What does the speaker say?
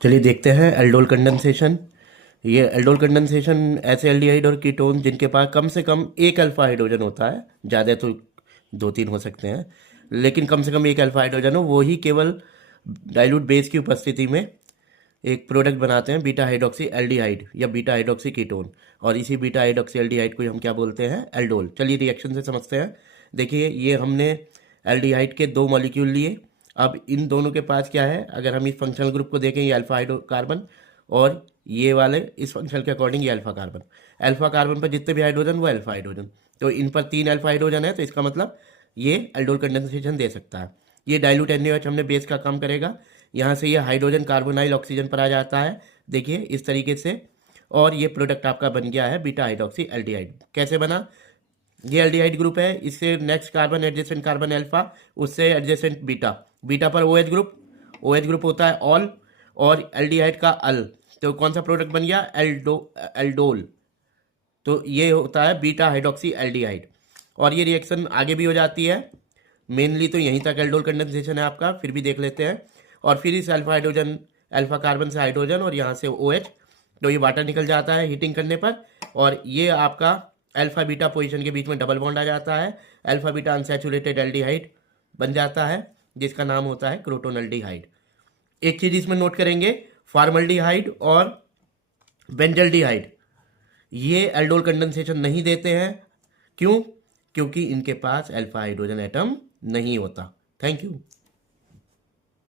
चलिए देखते हैं एल्डोल कंडेंसेशन। ये एल्डोल कंडेंसेशन ऐसे एल्डिहाइड और कीटोन जिनके पास कम से कम एक अल्फा हाइड्रोजन होता है, ज़्यादा तो दो तीन हो सकते हैं, लेकिन कम से कम एक अल्फा हाइड्रोजन हो, वो ही केवल डाइल्यूट बेस की उपस्थिति में एक प्रोडक्ट बनाते हैं, बीटा हाइड्रोक्सी एल्डिहाइड या बीटा हाइड्रोक्सी कीटोन। और इसी बीटा हाइड्रोक्सी एल्डिहाइड को हम क्या बोलते हैं? एल्डोल। चलिए रिएक्शन से समझते हैं। देखिए ये हमने एल्डिहाइड के दो मॉलिक्यूल लिए। अब इन दोनों के पास क्या है? अगर हम इस फंक्शनल ग्रुप को देखें, ये अल्फा हाइड्रोकार्बन और ये वाले इस फंक्शन के अकॉर्डिंग ये अल्फा कार्बन। अल्फा कार्बन पर जितने भी हाइड्रोजन वो अल्फा हाइड्रोजन, तो इन पर तीन अल्फा हाइड्रोजन है, तो इसका मतलब ये एल्डोल कंडेंसेशन दे सकता है। ये डाइल्यूट NaOH हमने बेस का काम करेगा, यहाँ से ये हाइड्रोजन कार्बोनाइल ऑक्सीजन पर आ जाता है, देखिए इस तरीके से। और ये प्रोडक्ट आपका बन गया है बीटा हाइड्रोक्सी एल्डिहाइड। कैसे बना? ये एल्डिहाइड ग्रुप है, इससे next carbon adjacent carbon alpha, उससे एडजेसेंट बीटा, बीटा पर OH ग्रुप, OH ग्रुप होता है ऑल, और एल्डिहाइड का अल, तो कौन सा प्रोडक्ट बन गया? एल्डोल। तो ये होता है बीटा हाइड्रोक्सी एल्डिहाइड। और ये रिएक्शन आगे भी हो जाती है, मेनली तो यहीं तक एल्डोल कंडेंसेशन है आपका, फिर भी देख लेते हैं। और फिर इस अल्फा हाइड्रोजन, अल्फा कार्बन से हाइड्रोजन और यहाँ से OH, तो ये वाटर निकल जाता है हीटिंग करने पर, और ये आपका अल्फा बीटा पोजीशन के बीच में डबल बॉन्ड आ जाता है, अल्फा बीटा अनसैचुरेटेड एल्डिहाइड बन जाता है, जिसका नाम होता है क्रोटोनल्डिहाइड। एक चीज इसमें नोट करेंगे, फॉर्मल्डिहाइड और बेंजल्डिहाइड ये एल्डोल कंडेंसेशन नहीं देते हैं। क्यों? क्योंकि इनके पास अल्फा हाइड्रोजन एटम नहीं होता। Thank you.